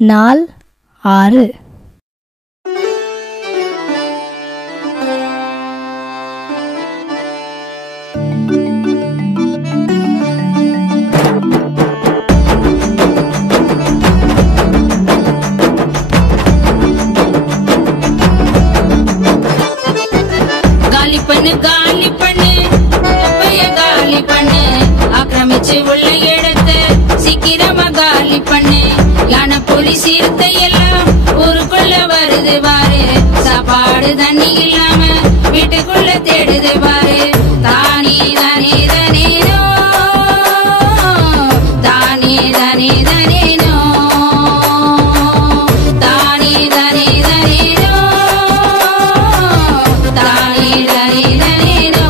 நாள் 6. காலி பண்ணு காலி பண்ணு பைய காலி பண்ணு ஆக்கிரமிச்சு உள்ள இடத்த சீக்கிரமா காலி பண்ணு யானை புலி சிறுத்தை எல்லாம் ஊருக்குள்ள வருது பாரு சாப்பாடு தண்ணி இல்லாம வீட்டுக்குள்ள தேடுது பாரு தானே தானே தானேனோ தானே தானே தானேனோ தானே தானே தானேனோ தானே தானே தானேனோ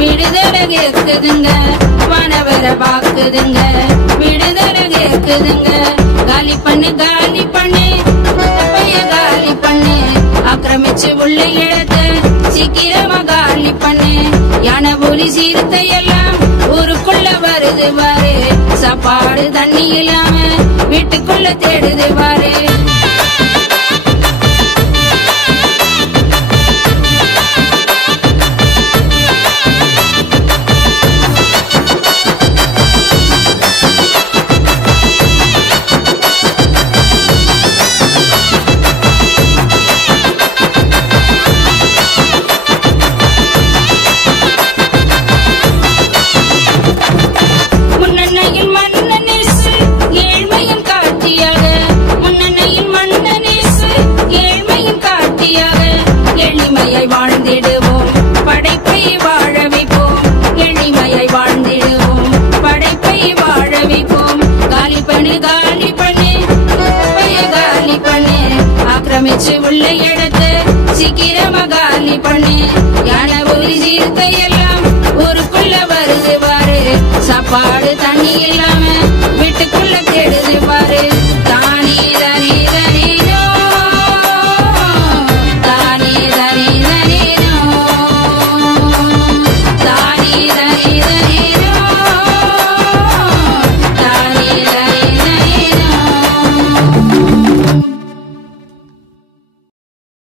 விடுதலை கேக்குதுங்க வானவர பாக்குதுங்க விடுதலை கேக்குதுங்க காலி பண்ணு பைய காலி பண்ணு ஆக்கிரமிச்சு உள்ள இடத்த சீக்கிரமா காலி பண்ணு யானை புலி சிறுத்தை எல்லாம் ஊருக்குள்ள வருது பாரு சாப்பாடு தண்ணி இல்லாம வீட்டுக்குள்ள தேடுது பாரு வாழ்ந்திடுவோம் படைப்பை வாழ வைப்போம் எளிமையை வாழ்ந்திடுவோம் படைப்பை வாழ வைப்போம் காலி பண்ணு பைய காலி பண்ணு ஆக்கிரமிச்சு உள்ள இடத்த சீக்கிரமா காலி பண்ணு யானை புலி சிறுத்தை எல்லாம் ஊருக்குள்ள வருது பாரு சாப்பாடு தண்ணி இல்லாம வீட்டுக்குள்ள தேடுது பாரு